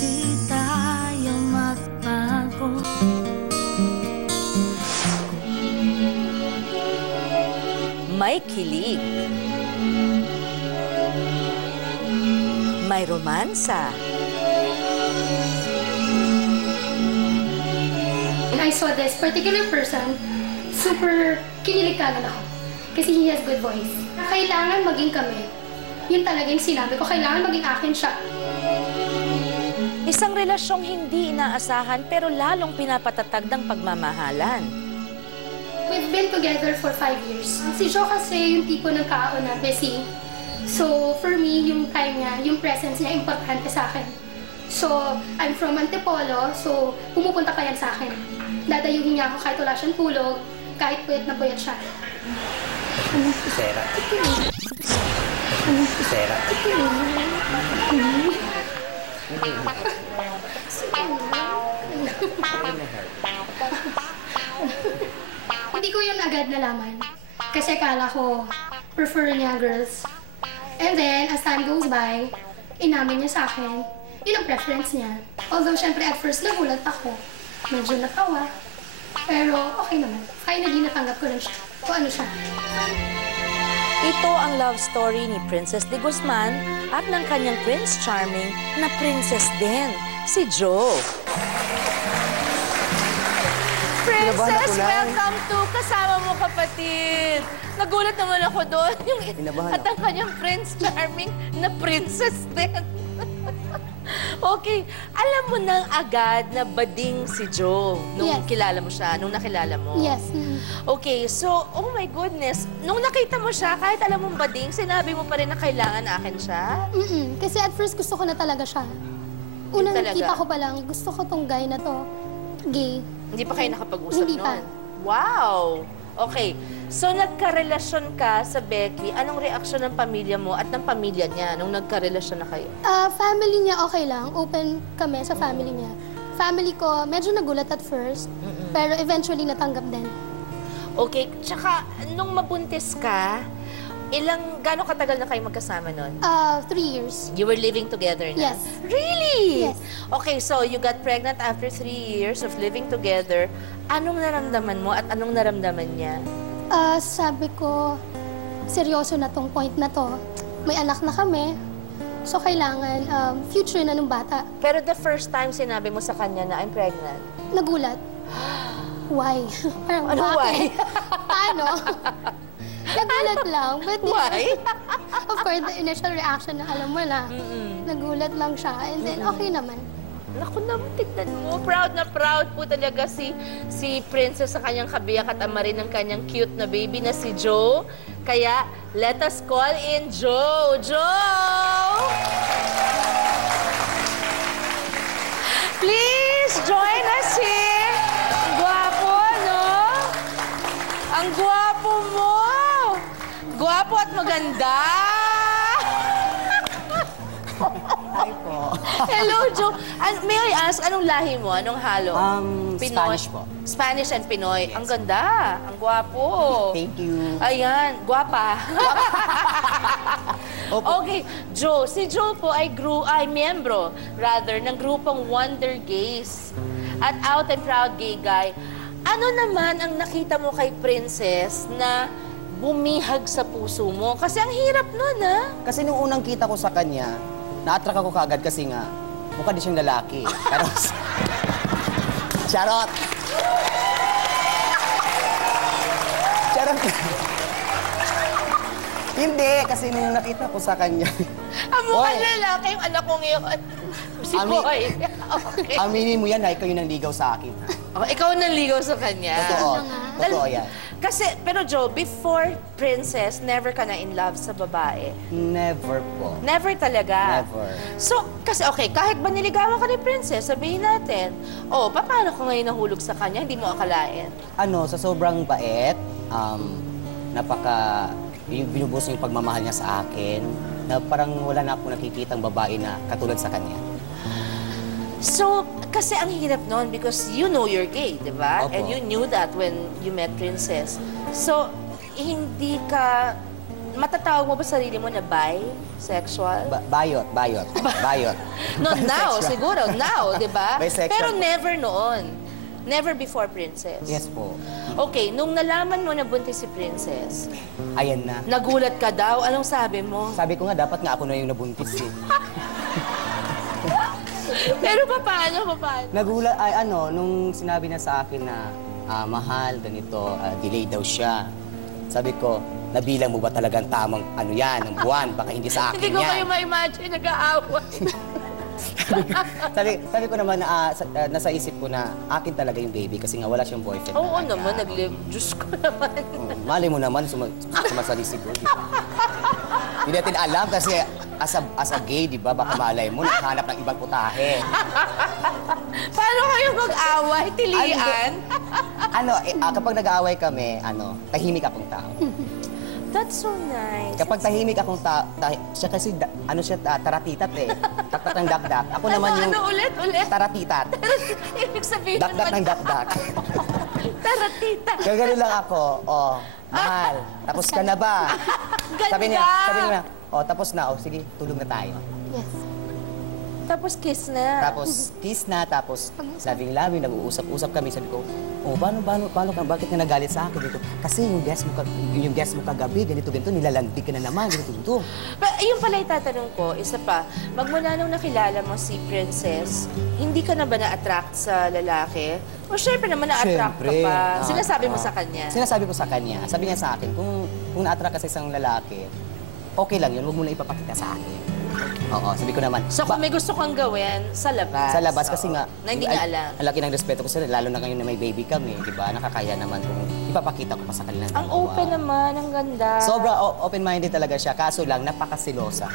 di tayo magbago. May kilig. May romansa. When I saw this particular person, super kinilig kagad ako. Kasi he has good voice. Kailangan maging kami. Yun talaga yung sinabi ko, kailangan maging akin siya. Isang relasyong hindi inaasahan pero lalong pinapatatag ng pagmamahalan. We've been together for 5 years. Si Jo kasi yung tipo ng tao na busy. So, for me, yung time niya, yung presence niya, importante sa akin. So, I'm from Antipolo, so pumupunta pa yan sa akin. Dadayuhin niya ako kahit wala siyang tulog, kahit puyat na puyat siya. Sera. Sera. Hindi ko yun agad nalaman. Kasi akala ko, prefer niya girls. And then, as time goes by, inamin niya sa akin, yun ang preference niya. Although, syempre, at first, nagulat ako. Medyo natawa. Pero, okay naman. Finally, natanggap ko rin siya. Kung ano siya. Ito ang love story ni Princess de Guzman at ng kanyang Prince Charming na princess din, si Jo. Princess, welcome to Kasama Mo Kapatid. Nagulat naman ako doon. At ang kanyang Prince Charming na princess din. Okay, alam mo nang agad na bading si Jo nung kilala mo siya, nung nakilala mo? Yes. Okay, so, oh my goodness, nung nakita mo siya, kahit alam mong bading, sinabi mo pa rin na kailangan akin siya? Kasi at first gusto ko na talaga siya. Unang nakita ko pa lang, gusto ko tong guy na to, gay. Hindi pa kayo nakapag-usap Hindi pa. Wow! Okay, so nagkarelasyon ka sa Becky. Anong reaksyon ng pamilya mo at ng pamilya niya nung nagkarelasyon na kayo? Family niya okay lang. Open kami sa family niya. Family ko, medyo nagulat at first, pero eventually natanggap din. Okay, tsaka nung mabuntis ka, gano'ng katagal na kayo magkasama nun? 3 years. You were living together na? Yes. Really? Yes. Okay, so you got pregnant after 3 years of living together. Anong naramdaman mo at anong naramdaman niya? Sabi ko, seryoso na tong point na to. May anak na kami, so kailangan future na nung bata. Pero the first time sinabi mo sa kanya na I'm pregnant? Nagulat. Why? Parang, Ano why? Paano? Nagulat lang. But Why? Of course, the initial reaction na alam mo na, nagulat lang siya. And then, okay naman. Naku naman, tignan mo. Proud na proud po talaga si Princess sa kanyang kabiyak at ama rin ng kanyang cute na baby na si Jo. Kaya, let us call in Jo. Jo! Please, join us here. Ang gwapo, no? Ang gwapo mo. Gwapo at maganda. Hi po. Hello, Jo. May I ask, anong lahi mo? Anong halo? Spanish po. Spanish and Pinoy. Yes. Ang ganda. Ang gwapo. Thank you. Ayan, gwapa. Opo. Okay, Jo. Si Jo po ay miyembro, rather, ng grupong Wonder Gays. At out and proud gay guy. Ano naman ang nakita mo kay Princess na bumihag sa puso mo? Kasi ang hirap nun, ha? Kasi nung unang kita ko sa kanya, na-attract ako kagad kasi nga, mukha din siyang lalaki. Pero, charot! Charot! Hindi, kasi nung nakita ko sa kanya... Mukhang lalaki yung anak ko ngayon. Si Boy. Okay. Aminin mo yan na ikaw yung nangligaw sa akin. Oh, ikaw nanligaw sa kanya. Totoo. Totoo yan. Kasi, pero Jo, before Princess, never ka na in love sa babae? Never po. Never talaga? Never. So, kasi okay, kahit ba niligawan ka ni Princess, sabihin natin, oh, paano ka ngayon nahulog sa kanya, hindi mo akalain? Sa sobrang bait, binubos niya yung pagmamahal niya sa akin, na parang wala na akong nakikitang babae na katulad sa kanya. So, kasi ang hirap nun because you know you're gay, di ba? And you knew that when you met Princess. So, hindi ka matatawag mo ba sarili mo na bisexual? Bayot. No, now, Bisexual. siguro, now, di ba? Bisexual. Pero never noon. Never before Princess. Yes po. Okay, nung nalaman mo na buntis si Princess, Ayan na. nagulat ka daw. Anong sabi mo? Sabi ko nga, dapat nga ako na yung nabuntis eh. Pero paano? Nagulat, nung sinabi na sa akin na, mahal, ganito, delay daw siya. Sabi ko, nabilang mo ba talagang tamang ang buwan? Baka hindi sa akin Hindi ko yan. kayo ma-imagine nag-aaway. sabi ko naman na nasa isip ko na akin talaga yung baby kasi nga wala siyang boyfriend. Oo talaga. naman, nag-live. Diyos ko naman. Malay mo naman, sumasali si bro, di ba? Hindi natin alam kasi as a gay, di ba? Baka malay mo, nakahanap ng ibang putahe. Paano kayo mag-away? Tilian? Kapag nag-aaway kami, tahimik akong tao. That's so nice. Kapag tahimik akong tao, siya kasi, taratitat eh. Taktak ng dakdak. Ako naman yung ulit? taratitat. Ibig sabihin Dakdak ng dakdak. Taratita. Kaya ganun lang ako, mahal, tapos ka na ba? Ganda! Sabi niya, tapos na, sige, tulog na tayo. Yes. Tapos kiss na. Tapos kiss na, tapos labing-labing, nag-uusap-usap kami. Sabi ko, paano ka, bakit ka nagalit sa akin? Dito, kasi yung guest mo kagabi, ganito, nilalandig ka na naman, ganito. Pero yung pala itatanong ko, isa pa, magmula nung nakilala mo si Princess, hindi ka na ba na-attract sa lalaki? O syempre naman na-attract ka pa. Sinasabi mo sa kanya? Sinasabi ko sa kanya. Sabi niya sa akin, kung na-attract ka sa isang lalaki, okay lang yun, huwag mo na ipapakita sa akin. Oo, sabi ko naman. So kung may gusto kang gawin, sa labas. Sa labas kasi nga, Na hindi niya alam. Ang laki ng respeto ko sila, lalo na ngayon na may baby kami, di ba? Nakakaya naman kung ipapakita ko pa sa kanilang Ang open naman, ang ganda. Sobra open-minded talaga siya, kaso lang napakasilosa.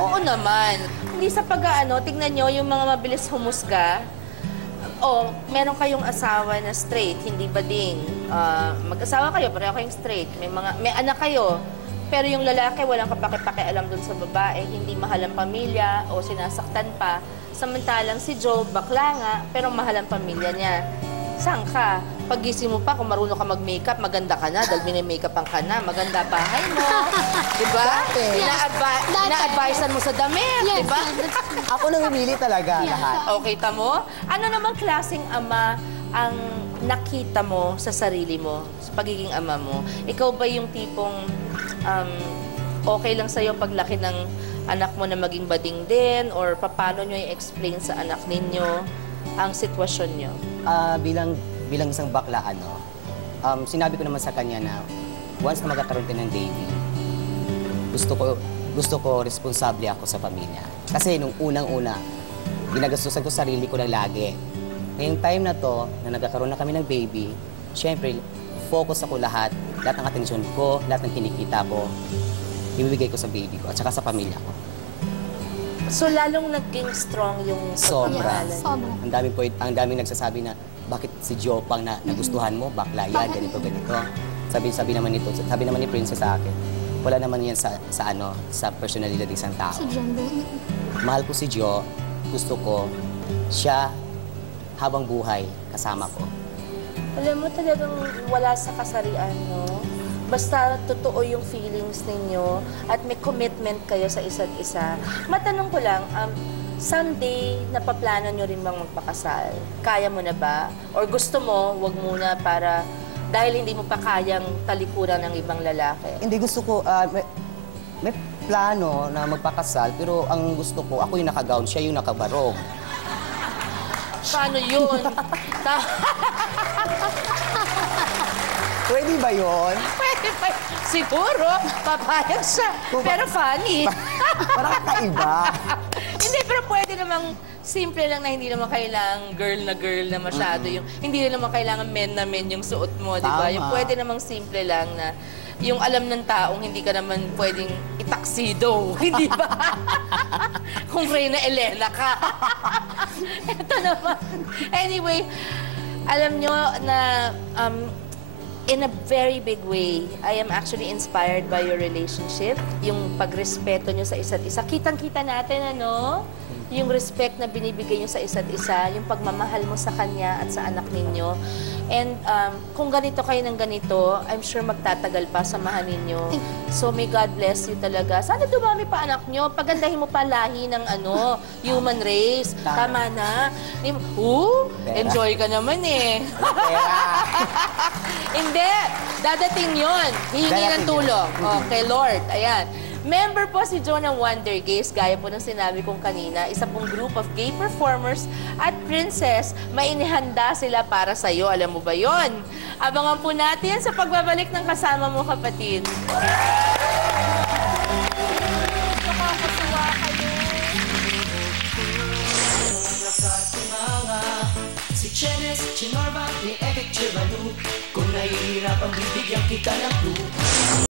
Oo naman. Hindi sa pag-aano, tignan nyo yung mga mabilis humusga. Meron kayong asawa na straight, hindi ba ding? Mag-asawa kayo, pareho kayong straight. May anak kayo. Pero yung lalaki, walang kapake-pakialam dun sa babae, hindi mahal ang pamilya o sinasaktan pa. Samantalang si Joe, bakla nga, pero mahal ang pamilya niya. Saan ka? Pag-gising mo pa, kung marunong ka mag-makeup, maganda ka na, dahil mini-makeupan ka na, maganda bahay mo. Diba? Ina-advisean mo sa damit, Yes. diba? Ako nang umili talaga lahat. Okay, tamo? Ano namang klaseng ama ang nakita mo sa sarili mo, sa pagiging ama mo? Ikaw ba yung tipong okay lang sa'yo paglaki ng anak mo na maging bading din? Or paano nyo i-explain sa anak ninyo ang sitwasyon nyo? Bilang isang bakla, sinabi ko naman sa kanya na once na magkakaroon din ng baby, gusto ko responsable ako sa pamilya. Kasi nung unang-una, ginagastusan ko sarili ko na lagi. Ngayong time na to, na nagkakaroon na kami ng baby, syempre, focus ako lahat ng atensyon ko, lahat ng kinikita ko, ibibigay ko sa baby ko at saka sa pamilya ko. So, lalong naging strong yung Sobra. pagmamahalan. Sobra. Ang daming nagsasabi na, bakit si Jopang na nagustuhan mo, bakla yan, ganito. Sabi naman ni Princess sa akin, wala naman yan sa personalidad ng isang tao. Sa gender. Mahal ko si Jo, gusto ko siya habang buhay kasama ko. Alam mo talagang wala sa kasarian, no? Basta totoo yung feelings ninyo at may commitment kayo sa isa't isa. Matanong ko lang, someday, napaplano nyo rin bang magpakasal? Kaya mo na ba? Or gusto mo, wag muna para dahil hindi mo pa kayang talikuran ng ibang lalaki? Hindi, gusto ko, may plano na magpakasal, pero ang gusto ko, ako yung nakagown, siya yung nakabarong. Paano yun? Pwede ba yun? Pwede pa. Siguro, papayag siya. Pero funny. Parang kakaiba. Hindi, pero pwede namang simple lang na hindi naman kailangan girl na masyado. Hindi naman kailangan men na men yung suot mo, di ba? Tama. Yung pwede namang simple lang na yung alam ng taong hindi ka naman pwedeng itaksido. Hindi ba? Kung Reyna Elena ka. Ito naman. Anyway, alam nyo na in a very big way, I am actually inspired by your relationship. Yung pagrespeto nyo sa isa't isa. Kitang-kita natin, ano? yung respect na binibigay nyo sa isa't isa, yung pagmamahal mo sa kanya at sa anak ninyo. And kung ganito kayo ng ganito, I'm sure magtatagal pa samahan ninyo. So may God bless you talaga. Sana dumami pa anak nyo. Pagandahin mo pa lahi ng human race. Tama na. Enjoy ka naman eh. Hindi. Dadating yun. Hihingi ng tulong. Okay, Lord. Ayan. Member po si Joe ng Wonder Gays, gaya po ng sinabi kong kanina, isa pong group of gay performers at princess, may inihanda sila para sa'yo. Alam mo ba yon? Abangan po natin sa pagbabalik ng Kasama Mo, Kapatid. Nakakatuwa kayo. Si Chenes, Chinorba, ni Eric Chivalu, kung nahihirap ang bibigyan kita ng clue.